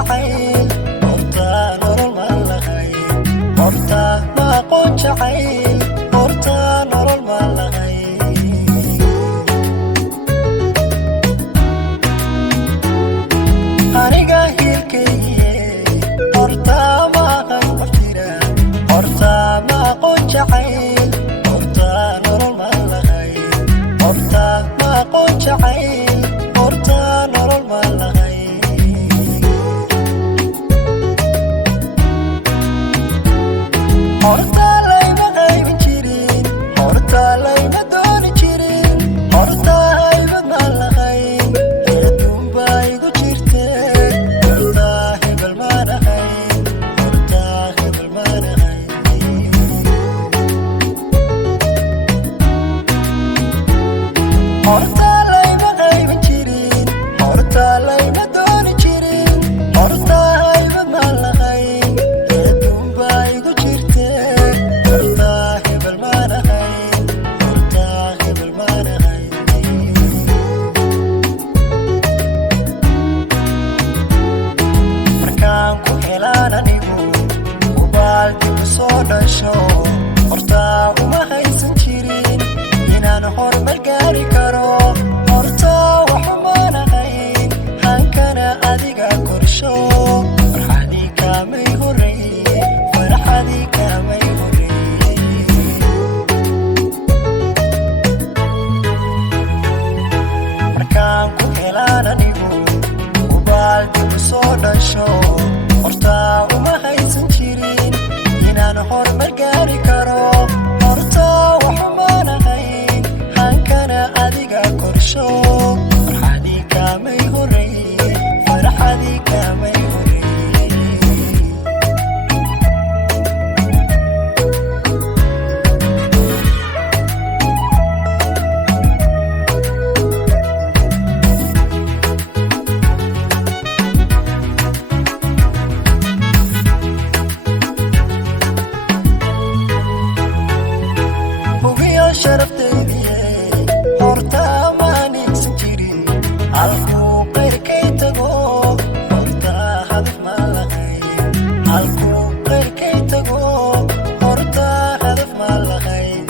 jacayl horta nolol ma lahay horta ma aqoon jacayl horta nolol ma lahay aniga hilkeye horta ma aqoon qofjira horta ma aqoon jacayl horta nolol ma lahay horta ma aqoon jacayl horta nolol ma lahay horta layma qaybin jirin horta layma dooni jirin horta haybad ma lahayn adduun baa igu jirte horta hebel ma nahayn horta hebel ma nahayn horta layma qaybin jirin horta layma dooni jirin horta haybad ma lahayn adduun baa igu jirte horta hebel ma nahayn horta hebel ma nahayn markaan ku helaan anigu ubaaldi ku soo dhasho horta uma haysan jirin inaan horumar gaari karo horta waxuma nahayn hankana adiga korsho farxadii kaamay horreeye farxadii kaamay horreeye markaan ku helaan anigu ubaaldi ku soo dhasho horta uma haysan jirin inaan horumar gaari karo horta waxuma nahayn hankana adiga korsho farxadii kaamay horreeye farxadii kaamay horreeye hubiyo sharaftaydiye horta ma nigsan jirin halkuu qayrkay tago horta hadaf ma lahayn halkuu qayrkay tago horta hadaf ma lahayn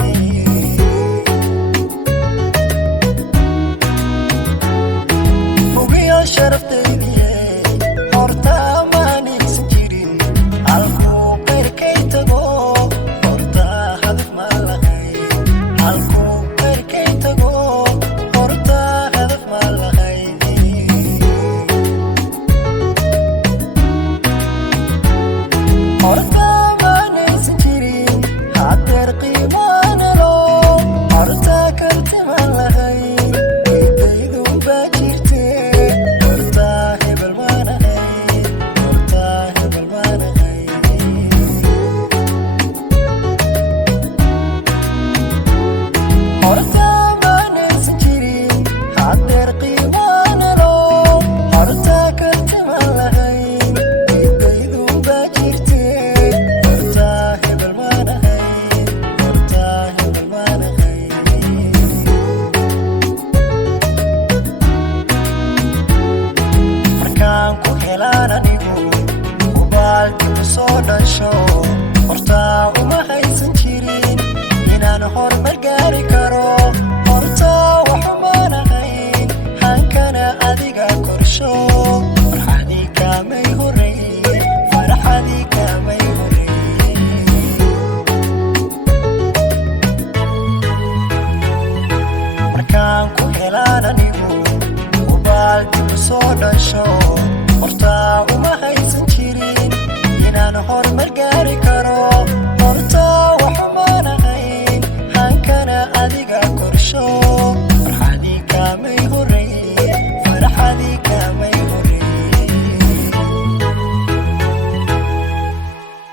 hubiyo sharaftaydiye horta ma nigsan jirin halkuu qayrkay tago horta hadaf ma lahayn halkuu qayrkay tago horta hadaf ma lahayn horta ma naysan jirin hadeer qiimaana loo horta karti ma lahayn eedaydun baa jirte horta hebel ma nahayn horta hebel ma nahayn horta ma naysan jirin hadeer qiimaana loo horta karti ma lahayn eedaydun baa jirte horta hebel ma nahayn horta hebel ma nahayn markaan ku helaan anigu ubaaldi ku soo dhasho horta uma haysan jirin inaan horumar gaari karo horta waxuma nahayn hankana adiga korsho farxadii kaamay horreeye farxadii kaamay horreeye markaan ku helaan anigu ubaaldi ku soo dhasho horta uma haysan jirin inaan horumar gaari karo